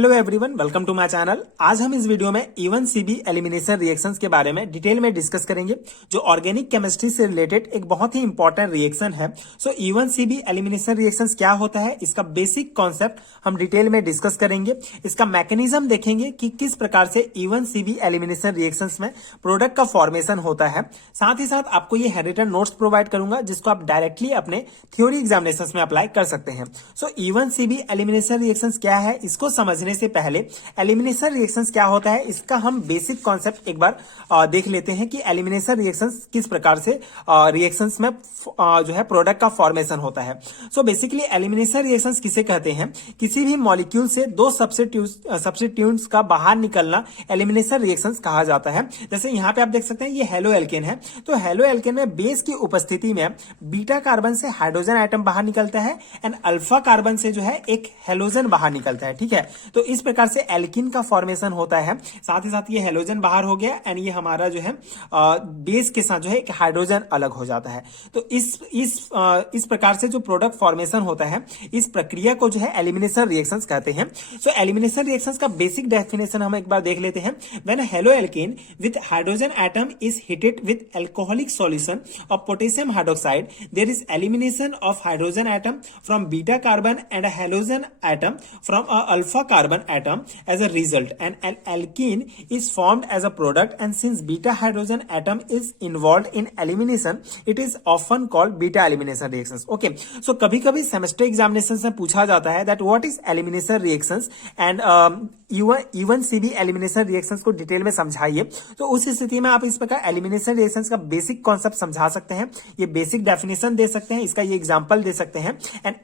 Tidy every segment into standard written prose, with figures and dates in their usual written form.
Hello everyone, welcome to my channel. आज हम इस वीडियो में E1CB एलिमिनेशन रिएक्शंस के बारे में डिटेल में डिस्कस करेंगे, जो ऑर्गेनिक केमिस्ट्री से रिलेटेड एक बहुत ही इंपॉर्टेंट रिएक्शन है। सो E1CB एलिमिनेशन रिएक्शंस क्या होता है, इसका बेसिक कॉन्सेप्ट हम डिटेल में डिस्कस करेंगे। इसका मैकेनिज्म देखेंगे कि किस प्रकार से E1CB एलिमिनेशन रिएक्शंस में प्रोडक्ट का फॉर्मेशन होता है। साथ ही साथ आपको ये हैंडरिटन नोट्स प्रोवाइड करूंगा, जिसको आप डायरेक्टली अपने थ्योरी एग्जामिनेशंस में अप्लाई कर सकते हैं। सो E1CB एलिमिनेशन रिएक्शंस क्या है, इसको समझने से पहले एलिमिनेशन रिएक्शंस क्या होता है, इसका हम बेसिक कॉन्सेप्ट एक बार देख लेते हैं कि एलिमिनेशन रिएक्शंस किस प्रकार से रिएक्शंस में जो है प्रोडक्ट का फॉर्मेशन होता है। सो बेसिकली एलिमिनेशन रिएक्शंस किसे कहते हैं, किसी भी मॉलिक्यूल से दो सब्स्टिट्यूएंट्स का बाहर निकलना एलिमिनेशन रिएक्शंस कहा जाता है। जैसे यहां पे आप देख सकते हैं ये हेलो एल्केन है, तो हेलो एल्केन में बेस की उपस्थिति में बीटा कार्बन से हाइड्रोजन आइटम बाहर निकलता है एंड अल्फा कार्बन से जो है एक हेलोजन बाहर निकलता है। ठीक है, तो इस प्रकार से एल्किन का फॉर्मेशन होता है। साथ ही साथ ये हेलोजन बाहर हो गया एंड ये हमारा जो है बेस के साथ जो है एक हाइड्रोजन अलग हो जाता है। तो इस प्रकार से जो प्रोडक्ट फॉर्मेशन होता है, इस प्रक्रिया को जो है एलिमिनेशन रिएक्शंस कहते हैं। सो एलिमिनेशन रिएक्शंस का बेसिक डेफिनेशन हम एक बार देख लेते हैं। When haloalkane with hydrogen atom is heated with alcoholic solution of potassium hydroxide, there is elimination of hydrogen atom from beta carbon and halogen atom from alpha carbon atom as a result, and an alkene is formed as a product, and since beta hydrogen atom is involved in elimination, it is often called beta elimination reactions. Okay, so कभी कभी semester examination में पूछा जाता है that what is elimination reactions and E1CB elimination reactions को detail में समझाइए। तो उस स्थिति में आप इस प्रकार एलिमिनेशन रिएक्शंस का बेसिक कॉन्सेप्ट समझा सकते हैं, ये बेसिक डेफिनेशन दे सकते हैं, इसका ये एग्जांपल दे सकते हैं एंड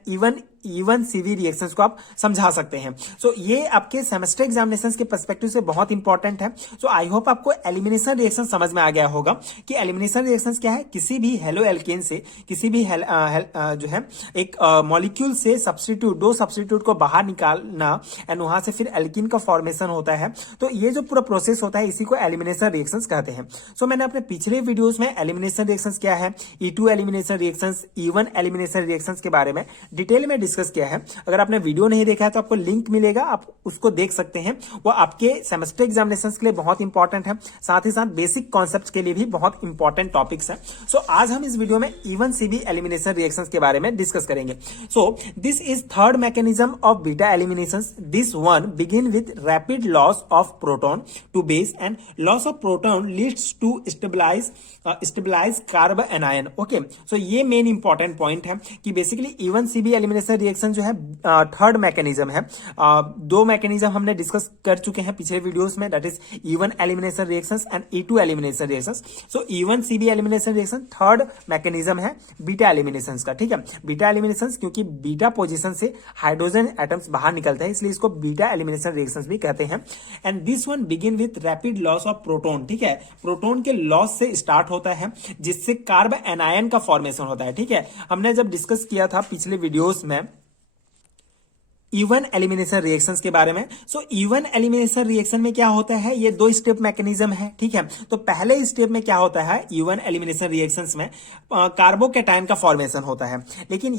E1CB रिएक्शंस को आप समझा सकते हैं। सो ये आपके सेमेस्टर एग्जामिनेशंस के पर्सपेक्टिव से बहुत इंपॉर्टेंट है। सो आई होप आपको एलिमिनेशन रिएक्शन समझ में आ गया होगा कि एलिमिनेशन रिएक्शंस क्या है। किसी भी हेलो एल्केन से किसी भी जो है एक मॉलिक्यूल से दो सब्स्टिट्यूट को बाहर निकालना एंड वहां से फिर एल्कीन का फॉर्मेशन होता है। तो ये जो पूरा प्रोसेस होता है, इसी को एलिमिनेशन रिएक्शंस कहते हैं। सो मैंने अपने पिछले वीडियोस में एलिमिनेशन रिएक्शंस क्या है, E2 elimination reactions, E1 elimination reactions के बारे में डिटेल में डिस्कस किया है। अगर आपने वीडियो नहीं देखा है तो आपको लिंक मिलेगा, आप उसको देख सकते हैं। वो आपके सेमेस्टर एग्जामिनेशंस के लिए बहुत इंपॉर्टेंट है, साथ ही साथ बेसिक कॉन्सेप्ट्स के लिए भी बहुत इंपॉर्टेंट टॉपिक्स है। सो आज हम इस वीडियो में E1CB एलिमिनेशन रिएक्शंस के बारे में डिस्कस करेंगे। So this is third mechanism of beta eliminations. This one begin with rapid loss of proton to base and loss of proton leads to stabilise carb anion. Okay, so ये main important point है कि basically E1CB elimination reaction जो है third mechanism है। दो mechanism हमने discuss कर चुके हैं पिछले वीडियोस में, that is E1 elimination reactions and E2 elimination reactions. So E1CB elimination reaction third mechanism है बीटा एलिमिनेशंस का। ठीक है, बीटा एलिमिनेशंस क्योंकि बीटा पोजीशन से हाइड्रोजन एटम्स बाहर निकलते हैं, इसलिए इसको बीटा एलिमिनेशन रिएक्शंस भी कहते हैं। And this one begin with rapid loss of proton. ठीक है, प्रोटॉन के लॉस से स्टार्ट होता है, जिससे कार्ब एनायन का फॉर्मेशन होता है। ठीक है, हमने जब डिस्कस किया था पिछले वीडियोस में E1 एलिमिनेशन रिएक्शंस के बारे में। सो E1 एलिमिनेशन रिएक्शन में क्या होता है, ये दो स्टेप मैकेनिज्म है। ठीक है, तो पहले स्टेप में क्या होता है, E1 एलिमिनेशन रिएक्शंस में कार्बोकैटायन का फॉर्मेशन होता है। लेकिन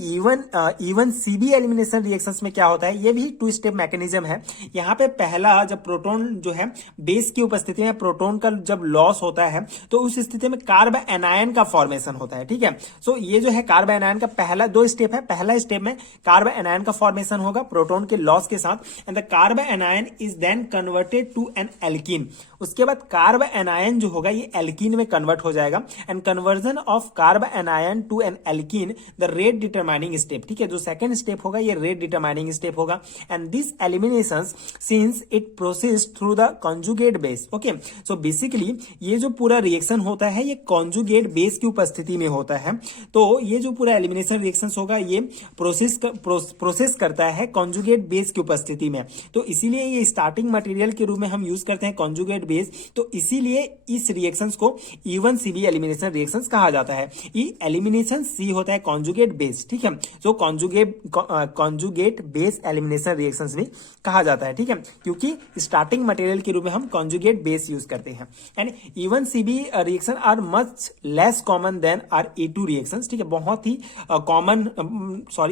E1CB एलिमिनेशन रिएक्शंस में क्या होता है, ये भी टू स्टेप मैकेनिज्म है। यहाँ पे पहला जब प्रोटॉन जो है बेस की उपस्थिति में प्रोटॉन का जब लॉस होता है, तो उस स्थिति में कार्ब एनायन का फॉर्मेशन होता है। ठीक है, सो ये जो है कार्ब एनायन का पहला दो स्टेप है। पहला स्टेप में कार्ब एनायन का फॉर्मेशन होगा प्रोटॉन के लॉस के साथ, and the carbanion is then converted to an alkene. उसके बाद कार्ब एनायन जो होगा ये एल्कीन में कन्वर्ट हो जाएगा, and conversion of carbanion to an alkene the rate determining step. ठीक है, जो सेकंड स्टेप होगा ये रेट डिटरमाइनिंग स्टेप होगा। And this eliminations since it process through the conjugate base. Okay, so basically ये जो पूरा रिएक्शन होता है ये कॉन्जुगेट बेस की उपस्थिति में होता है। तो ये जो पूरा एलिमिनेशन रिएक्शन होगा ये प्रोसेस करता है कॉन्जुगेट बेस की उपस्थिति में। तो इसीलिए ये स्टार्टिंग मटेरियल के रूप में हम यूज करते हैं कॉन्जुगेट बेस, तो इसीलिए इस रिएक्शंस को इवन सीबी एलिमिनेशन रिएक्शंस कहा जाता है। ये एलिमिनेशन सी होता है कॉन्जुगेट बेस, ठीक है, तो कॉन्जुगेट बेस एलिमिनेशन रिएक्शंस भी कहा जाता है, ठीक है, क्योंकि स्टार्टिंग मटेरियल के रूप में हम कॉन्जुगेट बेस यूज करते हैं। And even CB reaction are much less common than are E2 reactions, ठीक है, बहुत ही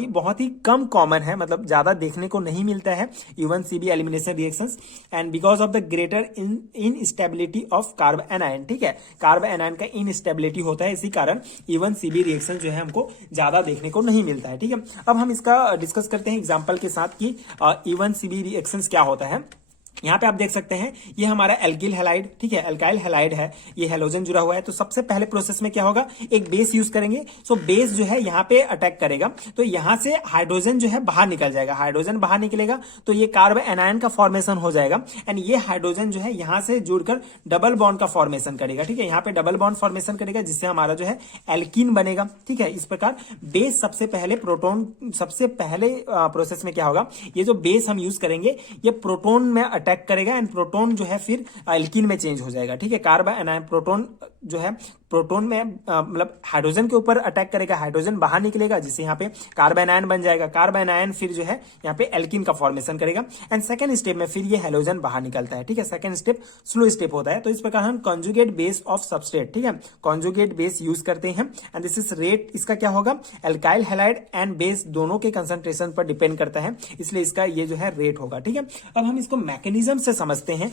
बहुत ही कम कॉमन है, मतलब ज्यादा देखने को नहीं मिलता है even CB elimination reactions, and because of the greater instability of carb anion, ठीक है, कार्ब एनायन का इनस्टेबिलिटी होता है, इसी कारण इवन सीबी रिएक्शन जो है हमको ज्यादा देखने को नहीं मिलता है, ठीक है। अब हम इसका डिस्कस करते हैं एग्जांपल के साथ कि इवन सीबी रिएक्शंस क्या होता है। यहाँ पे आप देख सकते हैं ये हमारा एल्किल हैलाइड, ठीक है, एल्काइल हैलाइड है, ये हैलोजन जुड़ा हुआ है। तो सबसे पहले प्रोसेस में क्या होगा, एक बेस यूज करेंगे। सो बेस जो है यहाँ पे अटैक करेगा, तो यहां से हाइड्रोजन जो है बाहर निकल जाएगा, हाइड्रोजन बाहर निकलेगा तो ये कार्ब एनायन का फॉर्मेशन हो जाएगा, एंड ये हाइड्रोजन जो है यहां से जुड़कर डबल बॉन्ड का फॉर्मेशन करेगा, ठीक है, यहाँ पे डबल बॉन्ड फॉर्मेशन करेगा जिससे हमारा जो है एल्कीन बनेगा, ठीक है। इस प्रकार बेस सबसे पहले प्रोसेस में क्या होगा, ये जो बेस हम यूज करेंगे ये प्रोटोन में अटैक करेगा, एंड प्रोटोन जो है फिर एल्कीन में चेंज हो जाएगा, ठीक है। कार्ब एनायन प्रोटोन जो है प्रोटोन में मतलब हाइड्रोजन के ऊपर अटैक करेगा, हाइड्रोजन बाहर निकलेगा जिससे यहाँ पे कार्ब एनायन बन जाएगा, कार्ब एनायन फिर जो है यहाँ पे एल्कीन का फॉर्मेशन करेगा, एंड सेकंड स्टेप में फिर ये हैलोजन बाहर निकलता है, ठीक है। सेकंड स्टेप स्लो स्टेप होता है। तो इस प्रकार हम कॉन्जुगेट बेस ऑफ सबस्ट्रेट, ठीक है, कॉन्जुगेट बेस यूज करते हैं, एंड दिस इज रेट, इसका क्या होगा, एल्काइल हैलाइड एंड बेस दोनों के कंसंट्रेशन पर डिपेंड करता है, इसलिए इसका ये जो है रेट होगा, ठीक है। अब हम इसको मैकेनिज्म से समझते हैं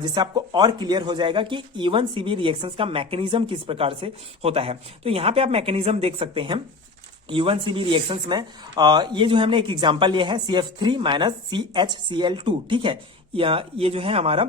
जिससे आपको और क्लियर हो जाएगा कि इवन सीबी रिएक्शंस का मैकेनिज्म किस प्रकार से होता है। तो यहां पे आप मैकेनिज्म देख सकते हैं इवन सीबी रिएक्शंस में। ये जो हमने एक एग्जांपल लिया है CF3 - CHCl2, ठीक है, ये जो है हमारा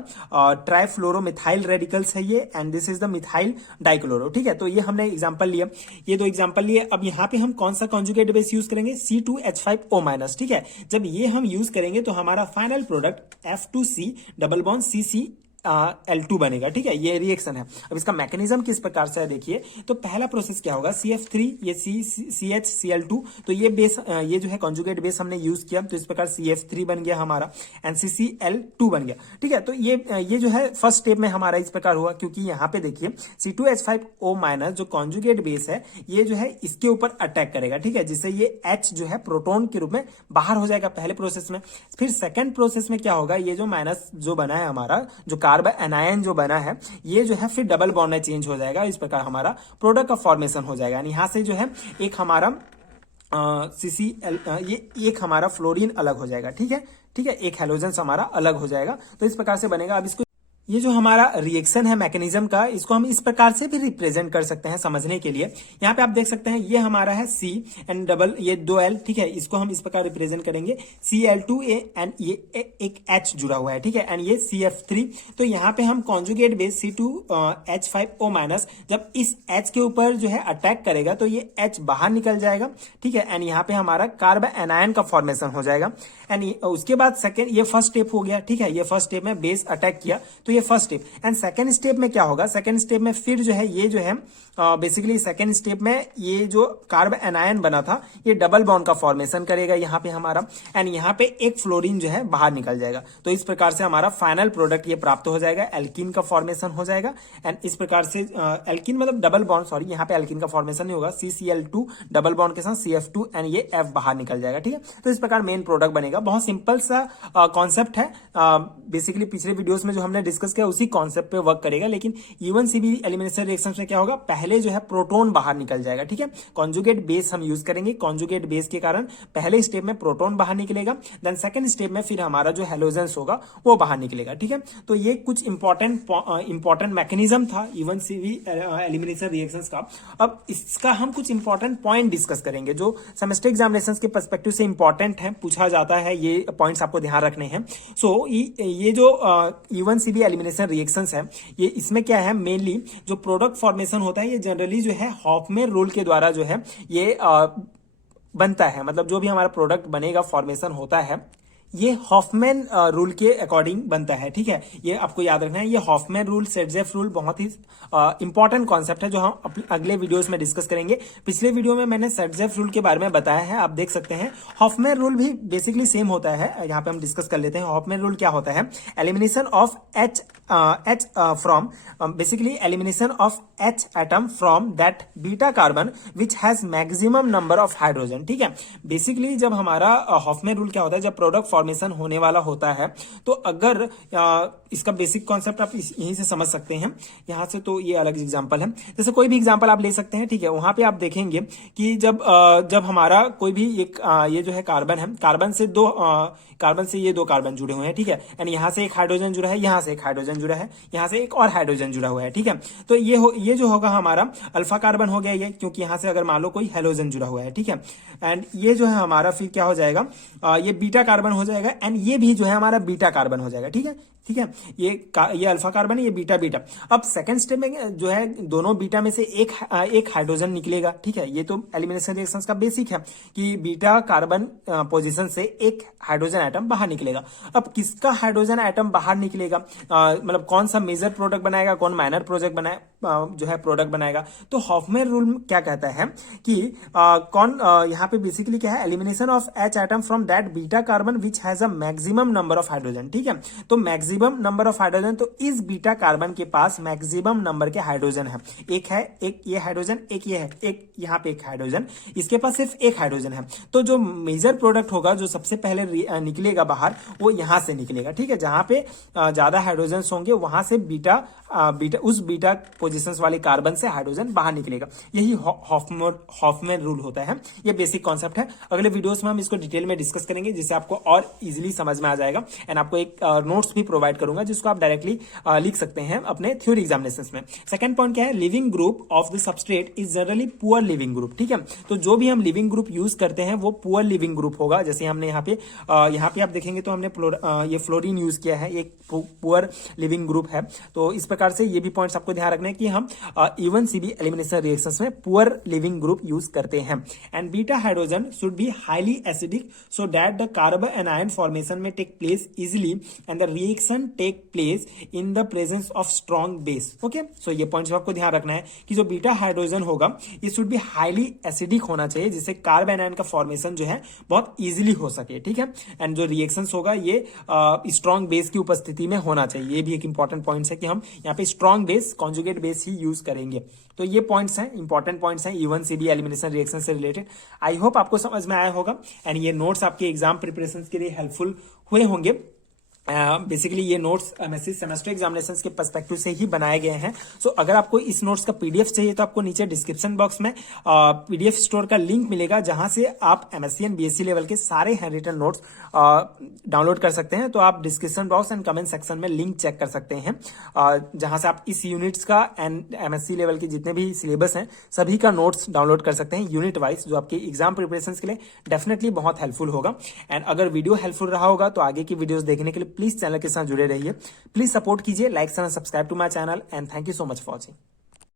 ट्राइफ्लोरोमिथाइल रेडिकल्स है ये, and this is the methyl dichloro, ठीक है। तो ये हमने एग्जांपल लिया, ये दो एग्जांपल लिए। अब यहाँ पे हम कौन सा कॉन्जुगेट बेस यूज करेंगे, C2H5O-, ठीक है। जब ये हम यूज करेंगे तो हमारा final product F2C double bond CCl2 बनेगा, ठीक है, ये रिएक्शन है। अब इसका मैकेनिज्म किस प्रकार से है देखिए। तो पहला प्रोसेस क्या होगा, CF3 ये CHCl2, तो ये बेस ये जो है कॉन्जुगेट बेस हमने यूज किया, तो इस प्रकार CF3 बन गया हमारा, एंड CCl2 बन गया, ठीक है। तो ये जो है फर्स्ट स्टेप में हमारा इस प्रकार हुआ, क्योंकि यहाँ पे देखिए C2H5O- जो कॉन्जुगेट बेस है ये जो है इसके ऊपर अटैक करेगा, ठीक है, जिससे ये H जो है प्रोटोन के रूप में बाहर हो जाएगा पहले प्रोसेस में। फिर सेकेंड प्रोसेस में क्या होगा, ये जो माइनस जो बना है हमारा, जो कार्ब एनायन जो बना है ये जो है फिर डबल बॉन्ड में चेंज हो जाएगा, इस प्रकार हमारा प्रोडक्ट का फॉर्मेशन हो जाएगा। यहां से जो है एक हमारा CCl ये एक हमारा फ्लोरीन अलग हो जाएगा, ठीक है, ठीक है, एक हैलोजन हमारा अलग हो जाएगा। तो इस प्रकार से बनेगा। अब इसको ये जो हमारा रिएक्शन है मैकेनिज्म का, इसको हम इस प्रकार से भी रिप्रेजेंट कर सकते हैं समझने के लिए। यहाँ पे आप देख सकते हैं ये हमारा है C एंड डबल ये 2L, ठीक है, इसको हम इस प्रकार रिप्रेजेंट करेंगे Cl2A, एंड ये एक H जुड़ा हुआ है, ठीक है, एंड ये CF3। तो यहाँ पे हम कॉन्जुगेट बेस C2H5O-, जब इस H के ऊपर जो है अटैक करेगा तो ये H बाहर निकल जाएगा, ठीक है, एंड यहाँ पे हमारा कार्ब एनायन का फॉर्मेशन हो जाएगा, एंड उसके बाद सेकेंड, ये फर्स्ट स्टेप हो गया, ठीक है, ये फर्स्ट स्टेप में बेस अटैक किया, तो ये first step. And second step में क्या होगा, सेकेंड स्टेप में फिर जो है ये जो है बेसिकली सेकेंड स्टेप में ये जो कार्ब एनायन बना था ये डबल बॉन्ड का फॉर्मेशन करेगा यहाँ पे हमारा, एंड यहाँ पे एक फ्लोरीन जो है बाहर निकल जाएगा। तो इस प्रकार से हमारा फाइनल प्रोडक्ट ये प्राप्त हो जाएगा, एल्कीन का फॉर्मेशन हो जाएगा, एंड इस प्रकार से एल्कीन मतलब डबल बॉन्ड, सॉरी यहाँ पे एल्कीन का फॉर्मेशन नहीं होगा, CCl2 डबल बॉन्ड के साथ CF2, एंड ये F बाहर निकल जाएगा, ठीक है। तो इस प्रकार मेन प्रोडक्ट बनेगा। बहुत सिंपल सा कॉन्सेप्ट है, बेसिकली पिछले वीडियोस में जो हमने डिस्कस किया उसी कॉन्सेप्ट पे वर्क करेगा। लेकिन इवन सीबी एलिमिनेशन रिएक्शन में क्या होगा, पहले जो है प्रोटोन बाहर निकल जाएगा, ठीक है, कॉन्जुगेट बेस हम यूज करेंगे, कॉन्जुगेट बेस के कारण पहले स्टेप में प्रोटोन बाहर निकलेगा, देन सेकंड स्टेप में फिर हमारा जो हैलोजेंस होगा वो बाहर निकलेगा, ठीक है। तो ये कुछ इंपॉर्टेंट मैकेनिज्म था इवन सीबी एलिमिनेशन रिएक्शंस का। अब इसका हम कुछ इंपॉर्टेंट पॉइंट डिस्कस करेंगे जो सेमेस्टर एग्जामिनेशन के पर्सपेक्टिव से इंपॉर्टेंट है, पूछा जाता है, ये पॉइंट्स आपको ध्यान रखने हैं। सो ये जो इवन सीबी एलिमिनेशन रिएक्शंस है, ये इसमें क्या है, मेनली जो प्रोडक्ट फॉर्मेशन होता है ये जनरली जो है हॉफमैन रूल के द्वारा जो है ये बनता है, मतलब जो भी हमारा प्रोडक्ट बनेगा फॉर्मेशन होता है ये हॉफमैन रूल के अकॉर्डिंग बनता है, ठीक है। ये आपको याद रखना है, ये हॉफमैन रूल, सेटजेफ रूल बहुत ही इंपॉर्टेंट कॉन्सेप्ट है जो हम अगले वीडियोस में डिस्कस करेंगे। पिछले वीडियो में मैंने सेटजेफ रूल के बारे में बताया है, आप देख सकते हैं। हॉफमैन रूल भी बेसिकली सेम होता है, यहाँ पे हम डिस्कस कर लेते हैं। हॉफमैन रूल क्या होता है? Elimination of H from basically elimination of H atom from that beta carbon which has maximum number of hydrogen, ठीक है। बेसिकली जब हमारा हॉफमैन रूल क्या होता है, जब प्रोडक्ट फॉर्मेशन होने वाला होता है, तो अगर इसका बेसिक कॉन्सेप्ट आप यहीं से समझ सकते हैं। यहां से तो ये अलग एग्जांपल है, जैसे कोई भी एग्जांपल आप ले सकते हैं, ठीक है। वहां पे आप देखेंगे कि जब हमारा कोई भी एक ये जो है कार्बन है, कार्बन से ये दो कार्बन जुड़े हुए हैं, ठीक है। एंड यहां से एक हाइड्रोजन जुड़ा है, यहां से एक हाइड्रोजन जुड़ा है, यहां से एक और हाइड्रोजन जुड़ा हुआ है, ठीक है। तो ये जो होगा हमारा अल्फा कार्बन हो गया ये, क्योंकि यहां से अगर मान लो कोई हेलोजन जुड़ा हुआ है, ठीक है। एंड ये जो है हमारा फिर क्या हो जाएगा, ये बीटा कार्बन हो जाएगा, एंड ये भी जो है हमारा बीटा कार्बन हो जाएगा, ठीक है। ठीक है, ये अल्फा कार्बन है, ये बीटा बीटा। अब सेकंड स्टेप में जो है दोनों बीटा में से एक हाइड्रोजन निकलेगा, ठीक है। ये तो एलिमिनेशन रिएक्शंस का बेसिक है कि बीटा कार्बन पोजीशन से एक हाइड्रोजन आइटम बाहर निकलेगा। अब किसका हाइड्रोजन आइटम बाहर निकलेगा, मतलब कौन सा मेजर प्रोडक्ट बनाएगा, कौन माइनर प्रोजेक्ट जो है प्रोडक्ट बनाएगा। तो हॉफमैन रूल क्या कहता है कि कौन यहाँ पे बेसिकली क्या है, elimination of H item from that beta carbon which has a maximum number of hydrogen, ठीक है। तो मैक्सिमम नंबर ऑफ हाइड्रोजन, तो इस बीटा कार्बन के पास मैक्सिमम नंबर के हाइड्रोजन है। एक ये हाइड्रोजन, एक ये है, एक यहाँ पे एक हाइड्रोजन, इसके पास सिर्फ एक हाइड्रोजन है। तो जो मेजर प्रोडक्ट होगा, जो सबसे पहले निकलेगा बाहर, वो यहां से निकलेगा, ठीक है। जहां पे ज्यादा हाइड्रोजन होंगे वहां से उस बीटा पोजीशंस वाले कार्बन से हाइड्रोजन बाहर निकलेगा। यही हॉफमैन रूल होता है। ये बेसिक कॉन्सेप्ट है। अगले वीडियोस में हम इसको डिटेल में डिस्कस करेंगे, जिससे आपको और इजीली समझ में आ जाएगा। एंड आपको एक नोट्स भी प्रोवाइड करूंगा, जिसको आप डायरेक्टली लिख सकते हैं अपने थ्योरी एग्जामिनेशंस में। सेकंड पॉइंट क्या है, leaving group of the substrate is generally poor leaving group, ठीक है। तो जो भी हम लिविंग ग्रुप यूज करते हैं वो पुअर लिविंग ग्रुप होगा। जैसे हमने यहाँ पे आप देखेंगे तो हमने ये फ्लोरीन यूज किया है, एक पुअर लिविंग ग्रुप है। तो इस प्रकार से ये भी पॉइंट्स आपको ध्यान रखना है कि हम इवन सीबी एलिमिनेशन रिएक्शंस में पुअर लिविंग ग्रुप यूज करते हैं। And beta hydrogen should be highly acidic so that the carbon anion formation में take place easily and the reaction take place in the presence of strong base. Okay, so ये points आपको ध्यान रखना है कि जो बीटा हाइड्रोजन होगा ये शुड बी हाईली एसिडिक होना चाहिए, जिससे कार्बन एनायन का फॉर्मेशन जो है बहुत इजिली हो सके, ठीक है। एंड जो रिएक्शंस होगा ये स्ट्रॉन्ग बेस की उपस्थिति में होना चाहिए। ये भी एक इंपॉर्टेंट पॉइंट्स है कि हम यहाँ पे स्ट्रॉन्ग बेस, कॉन्जुगेट बेस ही यूज करेंगे। तो ये पॉइंट्स हैं, इंपॉर्टेंट पॉइंट्स हैं इवन सीबी एलिमिनेशन रिएक्शन से रिलेटेड। आई होप आपको समझ में आया होगा एंड ये नोट्स आपके एग्जाम प्रिपरेशन के लिए हेल्पफुल हुए होंगे। बेसिकली ये नोट्स एमएससी सेमेस्टर एग्जामिनेशन के पर्सपेक्टिव से ही बनाए गए हैं। सो अगर आपको इस नोट्स का पीडीएफ चाहिए तो आपको नीचे डिस्क्रिप्शन बॉक्स में पीडीएफ स्टोर का लिंक मिलेगा, जहां से आप एमएससी एंड बीएससी लेवल के सारे हैंड रिटन नोट्स डाउनलोड कर सकते हैं। तो आप description box and comment section में लिंक चेक कर सकते हैं, जहां से आप इस यूनिट्स का एंड एमएससी लेवल के जितने भी सिलेबस हैं सभी का नोट्स डाउनलोड कर सकते हैं यूनिट वाइज, जो आपके एग्जाम प्रिपरेशन के लिए डेफिनेटली बहुत हेल्पफुल होगा। एंड अगर वीडियो हेल्पफुल रहा होगा तो आगे की वीडियोस देखने के लिए प्लीज चैनल के साथ जुड़े रहिए। प्लीज सपोर्ट कीजिए, like and subscribe to my channel and thank you so much for watching.